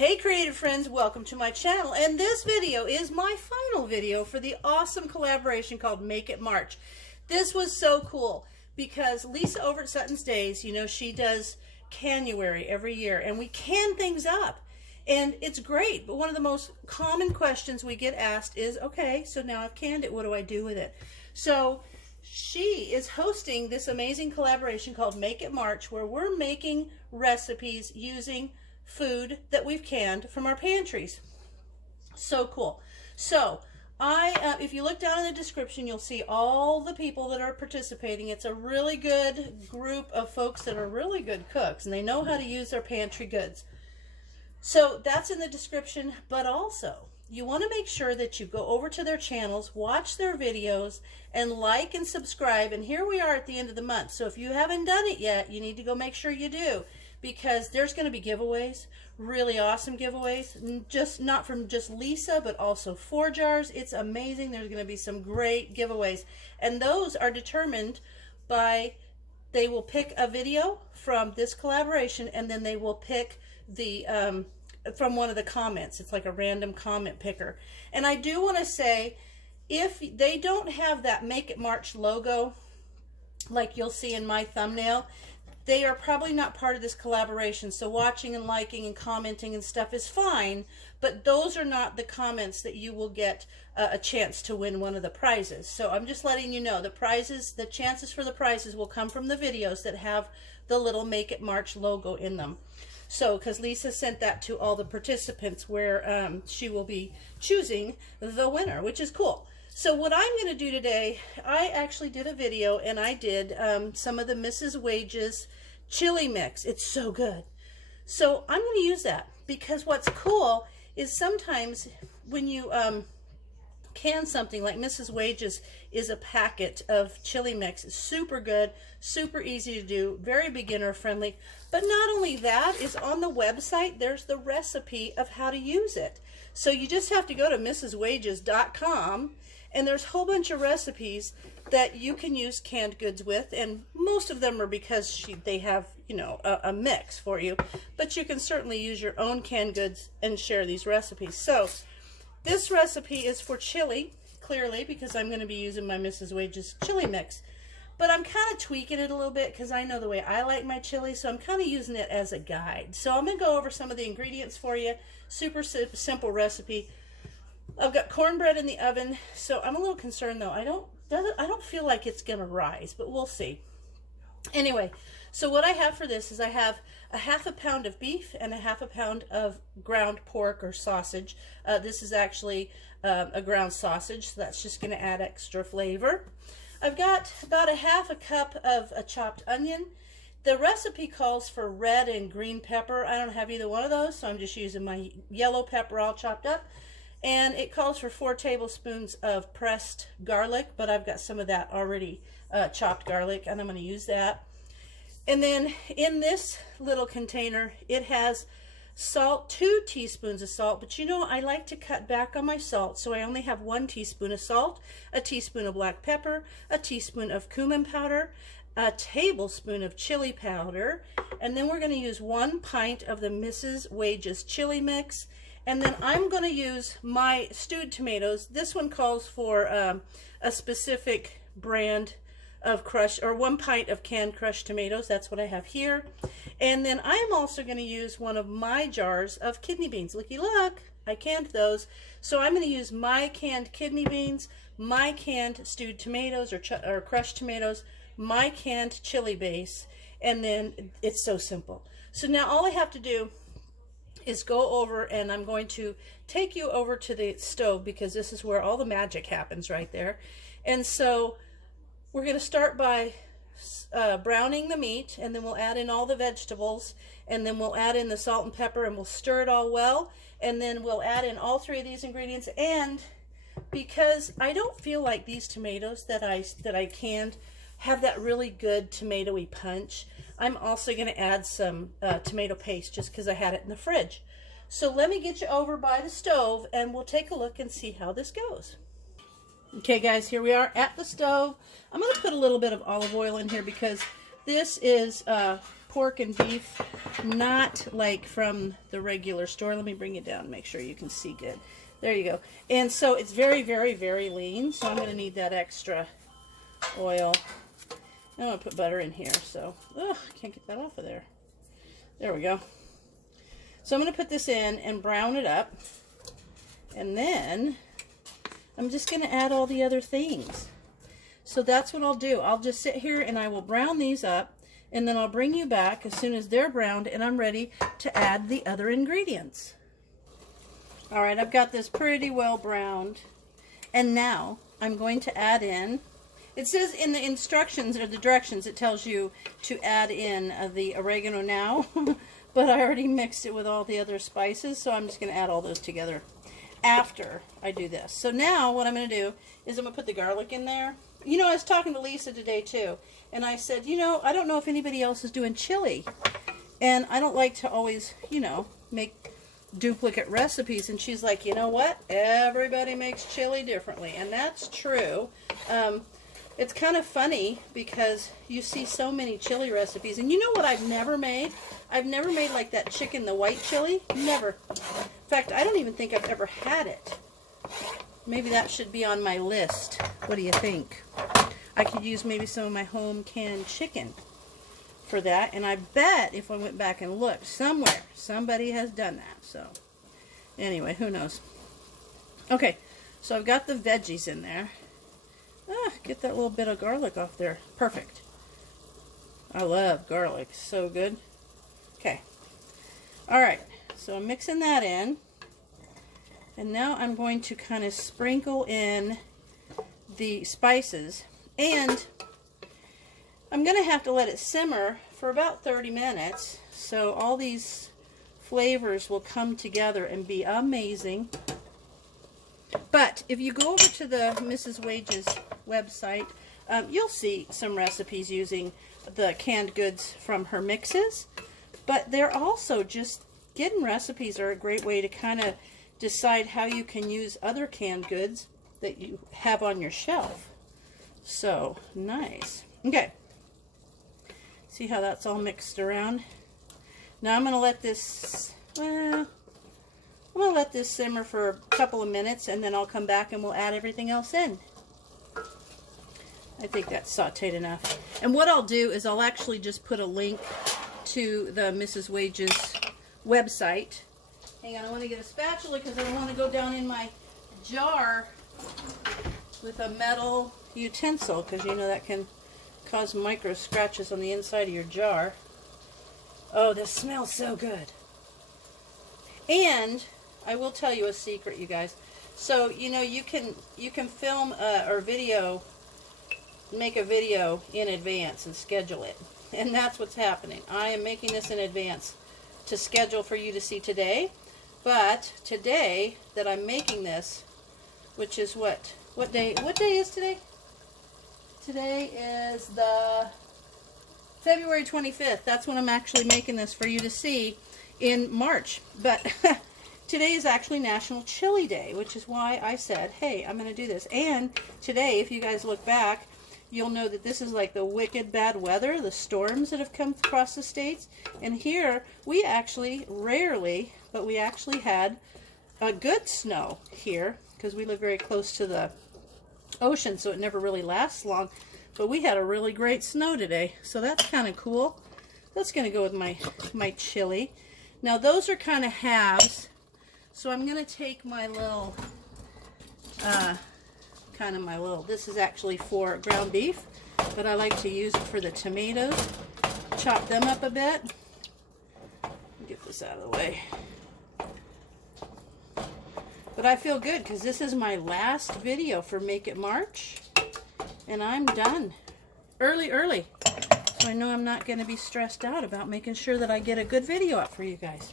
Hey creative friends, welcome to my channel, and this video is my final video for the awesome collaboration called Make It March. This was so cool because Lisa over at Sutton's Days, you know, she does Canuary every year and we can things up and it's great, but one of the most common questions we get asked is, okay, so now I've canned it, what do I do with it? So she is hosting this amazing collaboration called Make It March, where we're making recipes using food that we've canned from our pantries. So cool. So if you look down in the description, you'll see all the people that are participating. It's a really good group of folks that are really good cooks and they know how to use their pantry goods. So that's in the description, but also you want to make sure that you go over to their channels, watch their videos, and like and subscribe. And here we are at the end of the month. So if you haven't done it yet, you need to go make sure you do, because there's going to be giveaways, really awesome giveaways, just not from just Lisa, but also 4 jars. It's amazing. There's going to be some great giveaways. And those are determined by, they will pick a video from this collaboration and then they will pick the from one of the comments. It's like a random comment picker. And I do want to say, if they don't have that Make It March logo like you'll see in my thumbnail, they are probably not part of this collaboration. So watching and liking and commenting and stuff is fine, but those are not the comments that you will get a chance to win one of the prizes. So I'm just letting you know, the prizes, the chances for the prizes will come from the videos that have the little Make It March logo in them. So, because Lisa sent that to all the participants, where she will be choosing the winner, which is cool. So what I'm going to do today, I actually did a video and I did some of the Mrs. Wages chili mix. It's so good. So I'm going to use that, because what's cool is sometimes when you can something like Mrs. Wages is a packet of chili mix. It's super good, super easy to do, very beginner friendly. But not only that, is on the website there's the recipe of how to use it. So you just have to go to mrswages.com and there's a whole bunch of recipes that you can use canned goods with, and most of them are because they have, you know, a mix for you, but you can certainly use your own canned goods and share these recipes. So this recipe is for chili, clearly, because I'm going to be using my Mrs. Wages chili mix. But I'm kind of tweaking it a little bit because I know the way I like my chili, so I'm kind of using it as a guide. So I'm going to go over some of the ingredients for you. Super simple recipe. I've got cornbread in the oven, so I'm a little concerned though. I don't feel like it's going to rise, but we'll see. Anyway, so what I have for this is I have a ½ pound of beef and a ½ pound of ground pork or sausage. This is actually a ground sausage, so that's just going to add extra flavor. I've got about a ½ cup of a chopped onion. The recipe calls for red and green pepper. I don't have either one of those, so I'm just using my yellow pepper all chopped up. And it calls for 4 tablespoons of pressed garlic, but I've got some of that already chopped garlic, and I'm going to use that. And then in this little container, it has salt, 2 teaspoons of salt, but you know, I like to cut back on my salt, so I only have 1 teaspoon of salt, a teaspoon of black pepper, a teaspoon of cumin powder, a tablespoon of chili powder, and then we're going to use 1 pint of the Mrs. Wages chili mix. And then I'm going to use my stewed tomatoes. This one calls for a specific brand of crushed, or 1 pint of canned crushed tomatoes. That's what I have here. And then I'm also going to use one of my jars of kidney beans. Looky look, I canned those. So I'm going to use my canned kidney beans, my canned stewed tomatoes or crushed tomatoes, my canned chili base, and then it's so simple. So now all I have to do is go over, and I'm going to take you over to the stove because this is where all the magic happens right there. And so we're going to start by browning the meat, and then we'll add in all the vegetables, and then we'll add in the salt and pepper, and we'll stir it all well, and then we'll add in all 3 of these ingredients. And because I don't feel like these tomatoes that I canned have that really good tomatoey punch, I'm also going to add some tomato paste just because I had it in the fridge. So let me get you over by the stove and we'll take a look and see how this goes. Okay guys, here we are at the stove. I'm going to put a little bit of olive oil in here because this is pork and beef, not like from the regular store. Let me bring it down and make sure you can see good. There you go. And so it's very, very, very lean, so I'm going to need that extra oil. I'm going to put butter in here, so, I can't get that off of there. There we go. So I'm going to put this in and brown it up, and then I'm just going to add all the other things. So that's what I'll do. I'll just sit here and I will brown these up, and then I'll bring you back as soon as they're browned and I'm ready to add the other ingredients. All right, I've got this pretty well browned, and now I'm going to add in, it says in the instructions or the directions, it tells you to add in the oregano now, but I already mixed it with all the other spices, so I'm just going to add all those together after I do this. So now what I'm going to do is I'm going to put the garlic in there. You know, I was talking to Lisa today too, and I said, you know, I don't know if anybody else is doing chili, and I don't like to always, you know, make duplicate recipes. And she's like, you know what, everybody makes chili differently, and that's true. It's kind of funny because you see so many chili recipes, and you know what I've never made? I've never made like that chicken, the white chili. Never. In fact, I don't even think I've ever had it. Maybe that should be on my list. What do you think? I could use maybe some of my home canned chicken for that, and I bet if I went back and looked somewhere, somebody has done that. So anyway, who knows? Okay, so I've got the veggies in there. Get that little bit of garlic off there. Perfect. I love garlic. So good. Okay. Alright, so I'm mixing that in. And now I'm going to kind of sprinkle in the spices. And I'm going to have to let it simmer for about 30 minutes. So all these flavors will come together and be amazing. But if you go over to the Mrs. Wages website, you'll see some recipes using the canned goods from her mixes. But they're also just, getting recipes are a great way to kind of decide how you can use other canned goods that you have on your shelf. So, nice. Okay. See how that's all mixed around? Now I'm going to let this, well, I'm going to let this simmer for a couple of minutes, and then I'll come back and we'll add everything else in. I think that's sauteed enough. And what I'll do is I'll actually just put a link to the Mrs. Wages website. Hang on, I want to get a spatula because I don't want to go down in my jar with a metal utensil, because you know that can cause micro scratches on the inside of your jar. Oh, this smells so good. And I will tell you a secret, you guys. So, you know, you can film or video, make a video in advance and schedule it. And that's what's happening. I am making this in advance to schedule for you to see today. But today that I'm making this, which is what day is today? Today is the February 25th. That's when I'm actually making this for you to see in March. But today is actually National Chili Day, which is why I said, hey, I'm going to do this. And today, if you guys look back, you'll know that this is like the wicked bad weather, the storms that have come across the states. And here, we actually, rarely, but we actually had a good snow here, because we live very close to the ocean, so it never really lasts long. But we had a really great snow today, so that's kind of cool. That's going to go with my chili. Now, those are kind of halves, so I'm going to take my little, this is actually for ground beef, but I like to use it for the tomatoes. Chop them up a bit. Get this out of the way. But I feel good because this is my last video for Make It March, and I'm done. Early. So I know I'm not going to be stressed out about making sure that I get a good video up for you guys.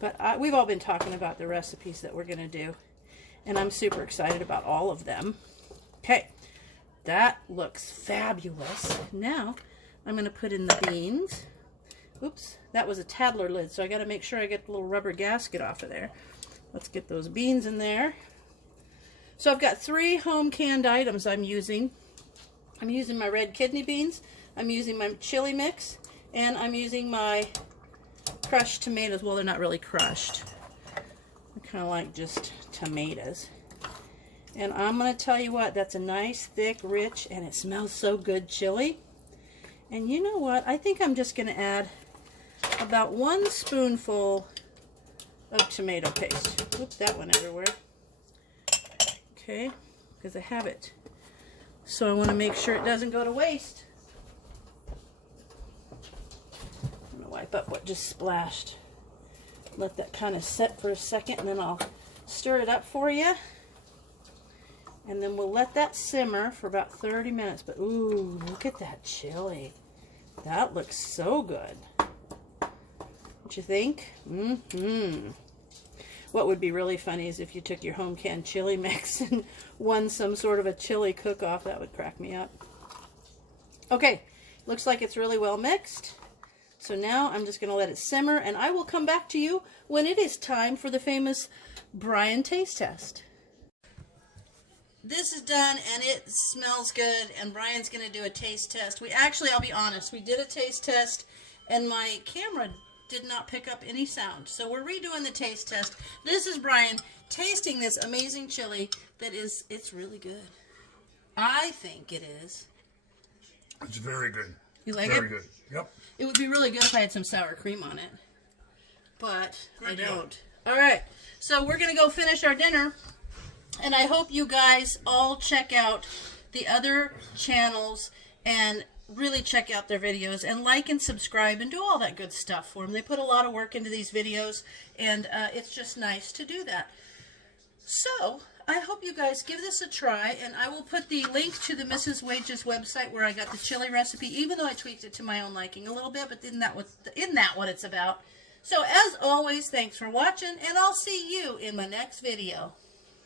But we've all been talking about the recipes that we're going to do, and I'm super excited about all of them. Okay, that looks fabulous. Now I'm going to put in the beans. Oops, that was a Tadler lid, so I got to make sure I get the little rubber gasket off of there. Let's get those beans in there. So I've got 3 home canned items I'm using. I'm using my red kidney beans, I'm using my chili mix, And I'm using my crushed tomatoes. Well, they're not really crushed. They're kind of like just tomatoes. And I'm going to tell you what, that's a nice, thick, rich, and it smells so good chili. And you know what? I think I'm just going to add about 1 spoonful of tomato paste. Oops, that went everywhere. Okay, because I have it. So I want to make sure it doesn't go to waste. I'm going to wipe up what just splashed. Let that kind of set for a second, and then I'll stir it up for you. And then we'll let that simmer for about 30 minutes. But ooh, look at that chili. That looks so good. Don't you think? Mm-hmm. What would be really funny is if you took your home canned chili mix and won some sort of a chili cook-off. That would crack me up. Okay, looks like it's really well mixed. So now I'm just going to let it simmer, and I will come back to you when it is time for the famous Brian taste test. This is done, and it smells good, and Brian's going to do a taste test. I'll be honest, we did a taste test, and my camera did not pick up any sound. So we're redoing the taste test. This is Brian tasting this amazing chili it's really good. I think it is. It's very good. You like it? Very good. Yep. It would be really good if I had some sour cream on it, but I don't. All right, so we're going to go finish our dinner. And I hope you guys all check out the other channels and really check out their videos and like and subscribe and do all that good stuff for them. They put a lot of work into these videos, and it's just nice to do that. So I hope you guys give this a try, and I will put the link to the Mrs. Wages website where I got the chili recipe, even though I tweaked it to my own liking a little bit, but isn't that what it's about? So as always, thanks for watching, and I'll see you in my next video.